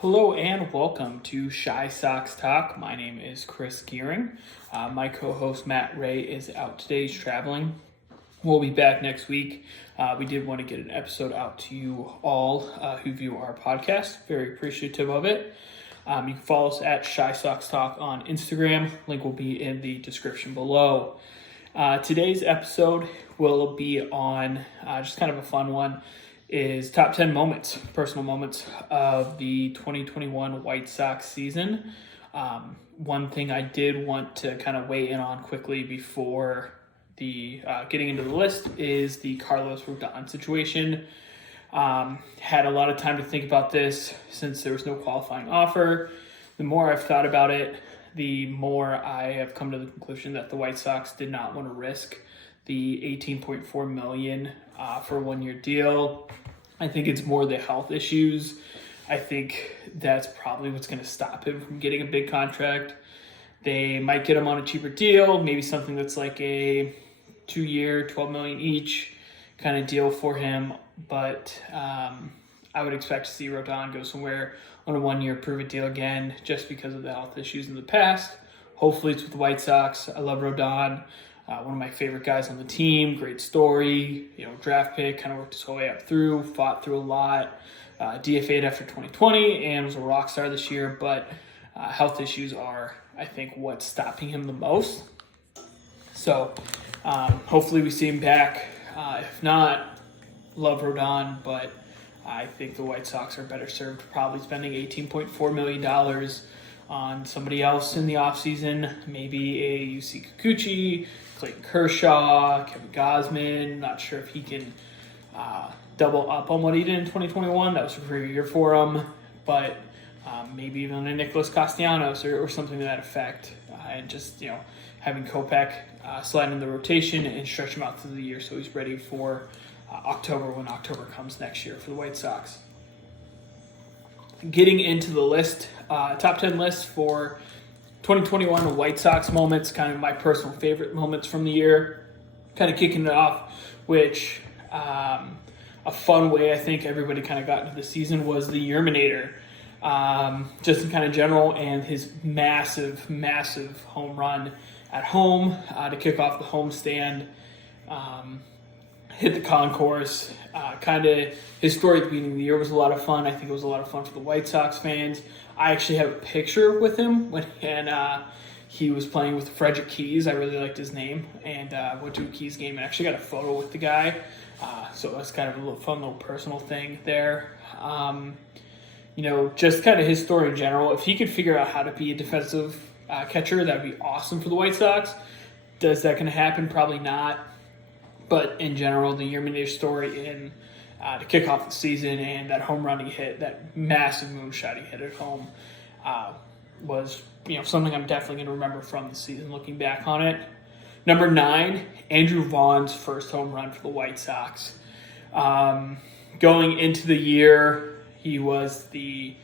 Hello and welcome to Shy Sox Talk. My name is Chris Gearing. My co-host Matt Ray is out today. He's traveling. We'll be back next week. We did want to get an episode out to you all who view our podcast. Very appreciative of it. You can follow us at Shy Sox Talk on Instagram. Link will be in the description below. Today's episode will be on just kind of a fun one. Is top 10 moments, personal moments of the 2021 White Sox season. One thing I did want to kind of weigh in on quickly before the getting into the list is the Carlos Rodon situation. Had a lot of time to think about this since there was no qualifying offer. The more I've thought about it, the more I have come to the conclusion that the White Sox did not want to risk the $18.4 million for a one-year deal. I think it's more the health issues. I think that's probably what's going to stop him from getting a big contract. They might get him on a cheaper deal, maybe something that's like a 2-year, $12 million each kind of deal for him. But I would expect to see Rodon go somewhere on a 1-year prove-it deal again, just because of the health issues in the past. Hopefully it's with the White Sox. I love Rodon. One of my favorite guys on the team, great story, draft pick, kind of worked his whole way up through, fought through a lot, DFA'd after 2020 and was a rock star this year, but health issues are, I think, what's stopping him the most. So hopefully we see him back. If not, love Rodon, but I think the White Sox are better served probably spending $18.4 million on somebody else in the offseason, maybe a UC Kikuchi, Clayton Kershaw, Kevin Gausman. Not sure if he can double up on what he did in 2021. That was a great year for him. But maybe even a Nicholas Castellanos or something to that effect. And just, having Kopech slide in the rotation and stretch him out through the year so he's ready for October when October comes next year for the White Sox. Getting into the list, top 10 list for 2021 White Sox moments, kind of my personal favorite moments from the year. Kind of kicking it off, which a fun way I think everybody kind of got into the season was the Yerminator. Just in kind of general, and his massive home run at home to kick off the homestand. Hit the concourse. Kind of his story at the beginning of the year was a lot of fun. I think it was a lot of fun for the White Sox fans. I actually have a picture with him when he was playing with Frederick Keys. I really liked his name, and went to a Keys game and actually got a photo with the guy. So that's kind of a fun little personal thing there. Just kind of his story in general. If he could figure out how to be a defensive catcher, that would be awesome for the White Sox. Does that going to happen? Probably not. But in general, the Yerminator story in to kick off the season and that home run he hit, that massive moonshot he hit at home, was something I'm definitely going to remember from the season looking back on it. Number 9, Andrew Vaughn's first home run for the White Sox. Going into the year, he was the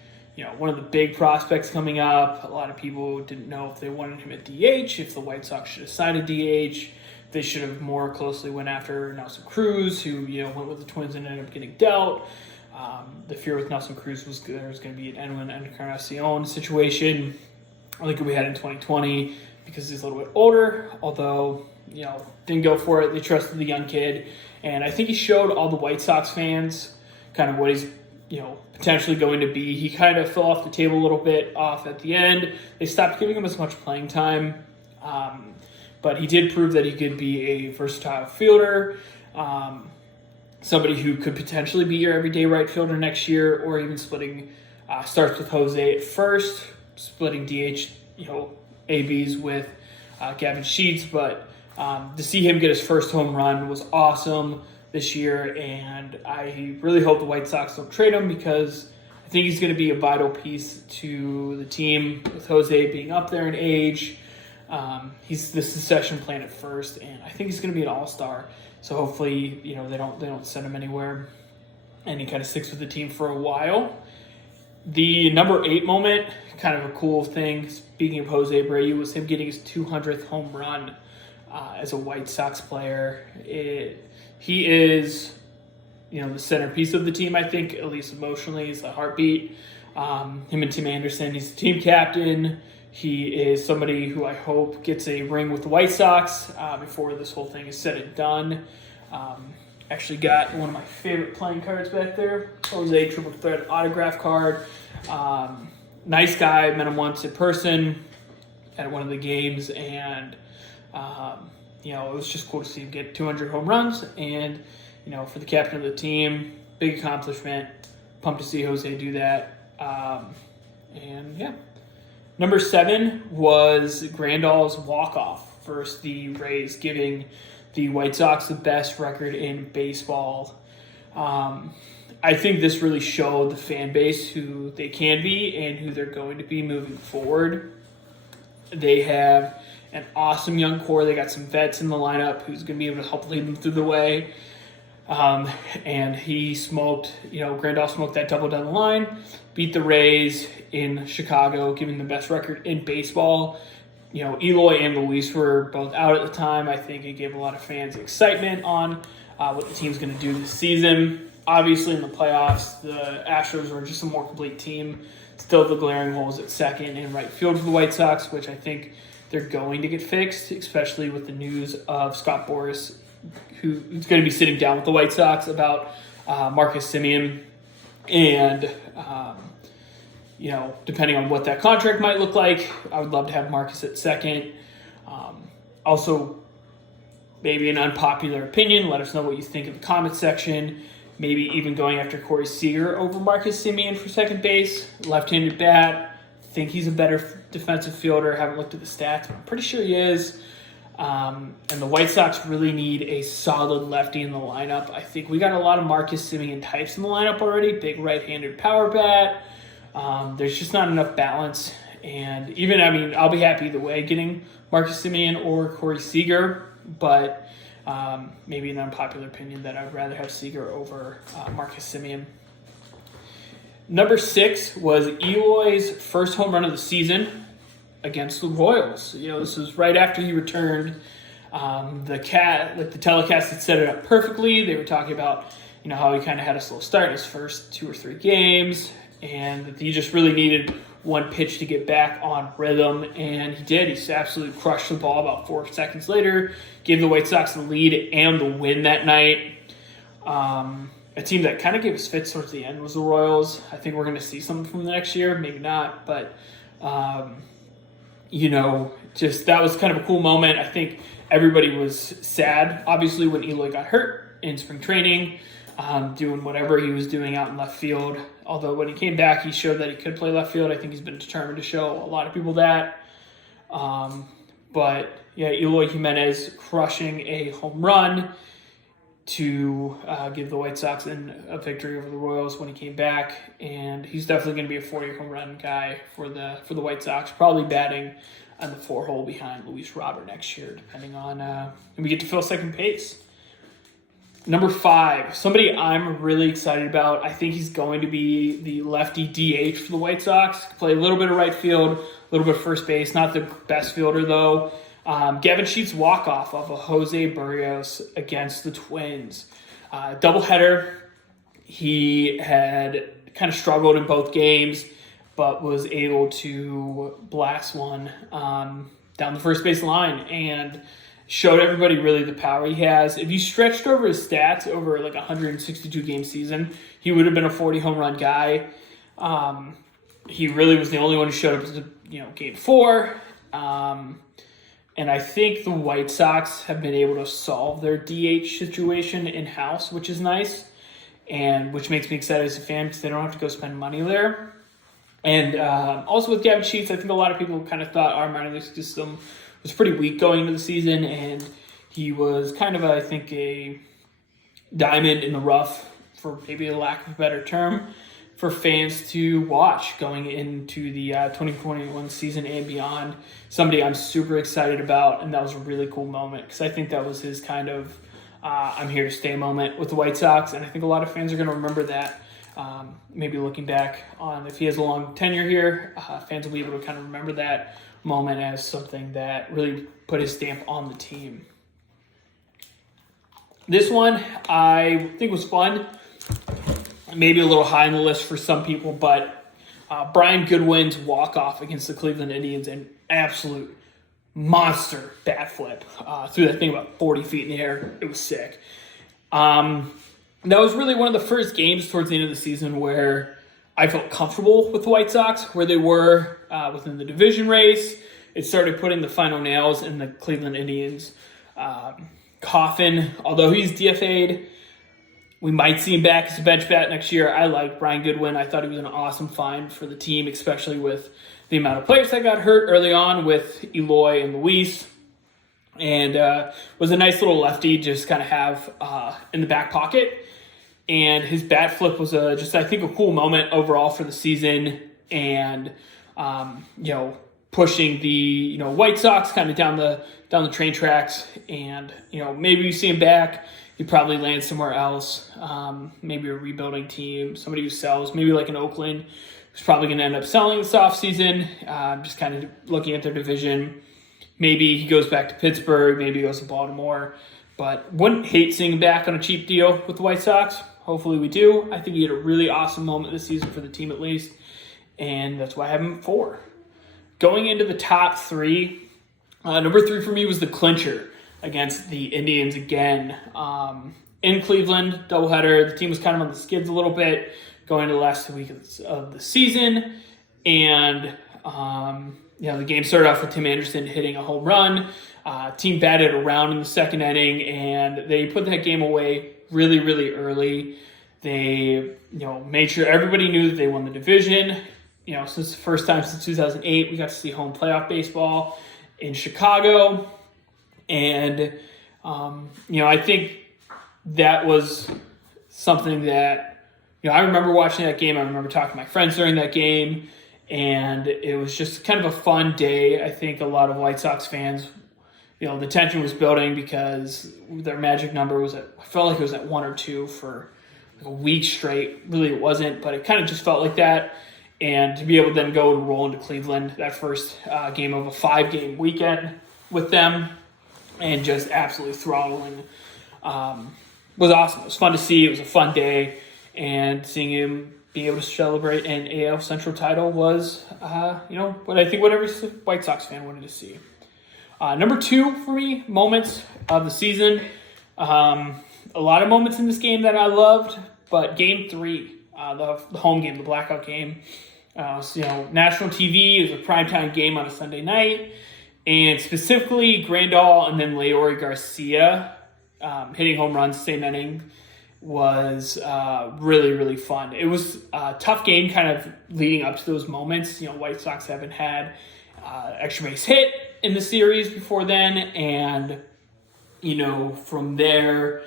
one of the big prospects coming up. A lot of people didn't know if they wanted him at DH, if the White Sox should have signed a DH. They should have more closely went after Nelson Cruz, who went with the Twins and ended up getting dealt. The fear with Nelson Cruz was there was going to be an Edwin Encarnacion situation, like we had in 2020, because he's a little bit older. Although didn't go for it. They trusted the young kid, and I think he showed all the White Sox fans kind of what he's potentially going to be. He kind of fell off the table a little bit off at the end. They stopped giving him as much playing time. But he did prove that he could be a versatile fielder, somebody who could potentially be your everyday right fielder next year, or even splitting starts with Jose at first, splitting DH, ABs with Gavin Sheets. But to see him get his first home run was awesome this year, and I really hope the White Sox don't trade him because I think he's going to be a vital piece to the team with Jose being up there in age. He's the succession plan at first, and I think he's going to be an all-star. So hopefully, they don't send him anywhere, and he kind of sticks with the team for a while. The number 8 moment, kind of a cool thing. Speaking of Jose Abreu, was him getting his 200th home run as a White Sox player. He is, the centerpiece of the team. I think, at least emotionally, he's the heartbeat. Him and Tim Anderson, he's the team captain. He is somebody who I hope gets a ring with the White Sox before this whole thing is said and done. Actually got one of my favorite playing cards back there, Jose Triple Threat autograph card. Nice guy, met him once in person at one of the games, and it was just cool to see him get 200 home runs. And for the captain of the team, big accomplishment. Pumped to see Jose do that. Number 7 was Grandal's walk-off versus the Rays, giving the White Sox the best record in baseball. I think this really showed the fan base who they can be and who they're going to be moving forward. They have an awesome young core. They got some vets in the lineup who's going to be able to help lead them through the way. And he smoked, Grandal smoked that double down the line, beat the Rays in Chicago, giving the best record in baseball. Eloy and Luis were both out at the time. I think it gave a lot of fans excitement on what the team's going to do this season. Obviously, in the playoffs, the Astros were just a more complete team. Still the glaring holes at second and right field for the White Sox, which I think they're going to get fixed, especially with the news of Scott Boras, who's going to be sitting down with the White Sox about Marcus Semien. And, depending on what that contract might look like, I would love to have Marcus at second. Also, maybe an unpopular opinion. Let us know what you think in the comment section. Maybe even going after Corey Seager over Marcus Semien for second base. Left-handed bat. Think he's a better defensive fielder. Haven't looked at the stats, but I'm pretty sure he is. And the White Sox really need a solid lefty in the lineup. I think we got a lot of Marcus Semien types in the lineup already. Big right-handed power bat. There's just not enough balance. And I'll be happy either way getting Marcus Semien or Corey Seager. But maybe an unpopular opinion that I'd rather have Seager over Marcus Semien. Number 6 was Eloy's first home run of the season against the Royals. This was right after he returned. The telecast had set it up perfectly. They were talking about, how he kind of had a slow start in his first 2 or 3 games, and that he just really needed one pitch to get back on rhythm, and he did. He absolutely crushed the ball about 4 seconds later, gave the White Sox the lead and the win that night. A team that kind of gave us fits towards the end was the Royals. I think we're going to see something from the next year, maybe not, but just that was kind of a cool moment. I think everybody was sad, obviously, when Eloy got hurt in spring training, doing whatever he was doing out in left field. Although when he came back, he showed that he could play left field. I think he's been determined to show a lot of people that. Eloy Jimenez crushing a home run to give the White Sox a victory over the Royals when he came back, and he's definitely going to be a 40 home run guy for the White Sox, probably batting on the 4-hole behind Luis Robert next year, depending on when we get to fill second base. Number 5, somebody I'm really excited about. I think he's going to be the lefty DH for the White Sox. Play a little bit of right field, a little bit of first base. Not the best fielder, though. Gavin Sheets' walk-off of a Jose Barrios against the Twins. Doubleheader. He had kind of struggled in both games, but was able to blast one down the first base line and showed everybody really the power he has. If you stretched over his stats over like a 162-game season, he would have been a 40 home run guy. He really was the only one who showed up to game 4. And I think the White Sox have been able to solve their DH situation in-house, which is nice, and which makes me excited as a fan because they don't have to go spend money there. And also with Gavin Sheets, I think a lot of people kind of thought our minor league system was pretty weak going into the season, and he was kind of, a diamond in the rough, for maybe a lack of a better term, for fans to watch going into the 2021 season and beyond. Somebody I'm super excited about, and that was a really cool moment because I think that was his kind of I'm here to stay moment with the White Sox, and I think a lot of fans are going to remember that. Maybe looking back on if he has a long tenure here, fans will be able to kind of remember that moment as something that really put his stamp on the team. This one I think was fun. Maybe a little high on the list for some people, but Brian Goodwin's walk-off against the Cleveland Indians, an absolute monster bat flip. Threw that thing about 40 feet in the air. It was sick. That was really one of the first games towards the end of the season where I felt comfortable with the White Sox, where they were within the division race. It started putting the final nails in the Cleveland Indians' coffin. Although he's DFA'd, we might see him back as a bench bat next year. I liked Brian Goodwin. I thought he was an awesome find for the team, especially with the amount of players that got hurt early on with Eloy and Luis. And was a nice little lefty just kind of have in the back pocket. And his bat flip was just, I think, a cool moment overall for the season. And, pushing the, White Sox kind of down the train tracks. And, maybe you see him back. He probably lands somewhere else. Maybe a rebuilding team, somebody who sells, maybe like an Oakland, who's probably going to end up selling this offseason. Just kind of looking at their division. Maybe he goes back to Pittsburgh. Maybe he goes to Baltimore. But wouldn't hate seeing him back on a cheap deal with the White Sox. Hopefully we do. I think he had a really awesome moment this season for the team at least. And that's why I have him at 4. Going into the top 3, number 3 for me was the clincher against the Indians again. In Cleveland, doubleheader. The team was kind of on the skids a little bit going into the last 2 weeks of the season. And, the game started off with Tim Anderson hitting a home run. Team batted around in the second inning, and they put that game away really, really early. They, made sure everybody knew that they won the division. Since the first time since 2008, we got to see home playoff baseball in Chicago. And, I think that was something that, I remember watching that game. I remember talking to my friends during that game. And it was just kind of a fun day. I think a lot of White Sox fans, the tension was building because their magic number I felt like it was at 1 or 2 for like a week straight. Really it wasn't, but it kind of just felt like that. And to be able to then go and roll into Cleveland, that first game of a 5-game weekend with them and just absolutely throttling was awesome. It was fun to see. It was a fun day. And seeing him being able to celebrate an AL Central title was, what I think what every White Sox fan wanted to see. Number 2 for me, moments of the season. A lot of moments in this game that I loved, but Game 3, the home game, the blackout game, national TV. It was a primetime game on a Sunday night, and specifically Grandal and then Leori Garcia hitting home runs same inning was really, really fun. It was a tough game kind of leading up to those moments. White Sox haven't had extra base hit in the series before then. And, from there,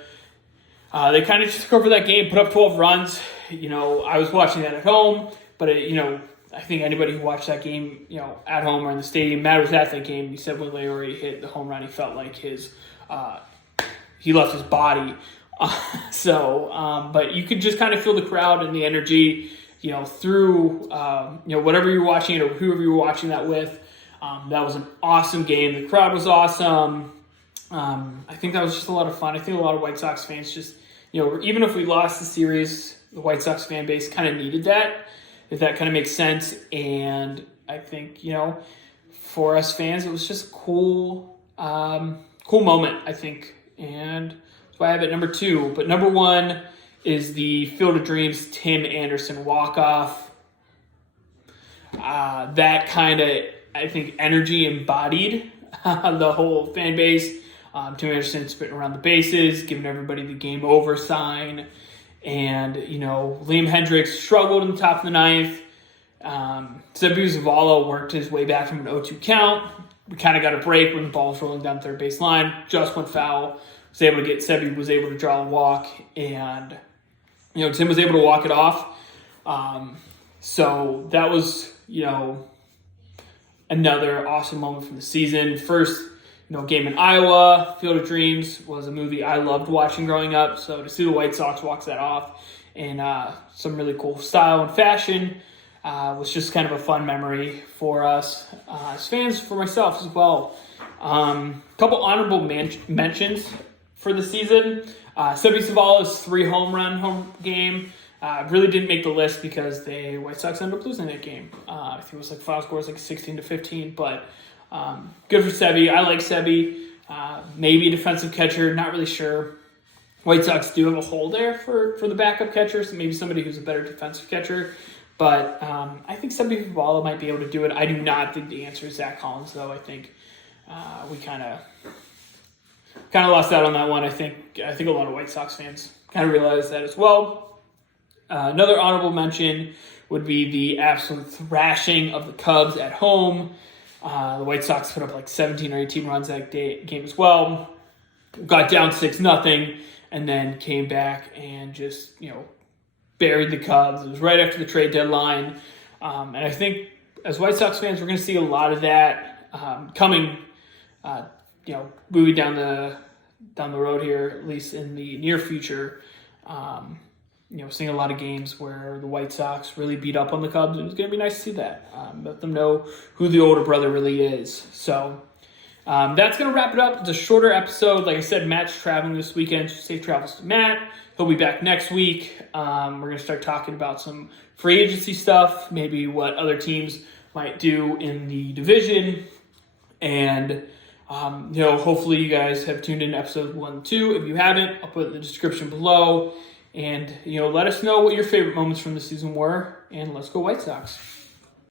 they kind of just took over that game, put up 12 runs. I was watching that at home, but, I think anybody who watched that game, at home or in the stadium, Matt was at that game. He said when Leori hit the home run, he felt like he left his body. But you could just kind of feel the crowd and the energy, through, whatever you're watching or whoever you were watching that with. That was an awesome game. The crowd was awesome. I think that was just a lot of fun. I think a lot of White Sox fans just, even if we lost the series, the White Sox fan base kind of needed that, if that kind of makes sense. And I think, for us fans, it was just a cool moment, I think. And so I have it number 2, but number 1 is the Field of Dreams Tim Anderson walk-off. That kind of, I think, energy embodied the whole fan base. Tim Anderson spitting around the bases, giving everybody the game over sign. And, Liam Hendricks struggled in the top of the 9th. Seby Zavala worked his way back from an 0-2 count. We kind of got a break when the ball was rolling down third base line. Just went foul. Seby was able to draw a walk, and Tim was able to walk it off. So that was another awesome moment from the season. First game in Iowa, Field of Dreams was a movie I loved watching growing up. So to see the White Sox walk that off in some really cool style and fashion was just kind of a fun memory for us as fans, for myself as well. Couple honorable mentions for the season. Seby Zavala's 3 home run home game Really didn't make the list because the White Sox ended up losing that game. I think it was final score was 16-15, but good for Sebi. I like Sebi. Maybe a defensive catcher, not really sure. White Sox do have a hole there for the backup catcher, so maybe somebody who's a better defensive catcher. But I think Sebi Vivalla might be able to do it. I do not think the answer is Zach Collins, though. I think we kind of lost out on that one. I think a lot of White Sox fans kind of realized that as well. Another honorable mention would be the absolute thrashing of the Cubs at home. The White Sox put up 17 or 18 runs that game as well. Got down 6-0, and then came back and just buried the Cubs. It was right after the trade deadline, and I think as White Sox fans, we're going to see a lot of that coming. Moving down the road here, at least in the near future. Seeing a lot of games where the White Sox really beat up on the Cubs, and it's going to be nice to see that. Let them know who the older brother really is. So that's going to wrap it up. It's a shorter episode. Like I said, Matt's traveling this weekend, so safe travels to Matt. He'll be back next week. We're going to start talking about some free agency stuff, maybe what other teams might do in the division. And, hopefully you guys have tuned in to episode 1 and 2. If you haven't, I'll put it in the description below. And, let us know what your favorite moments from the season were. And let's go White Sox.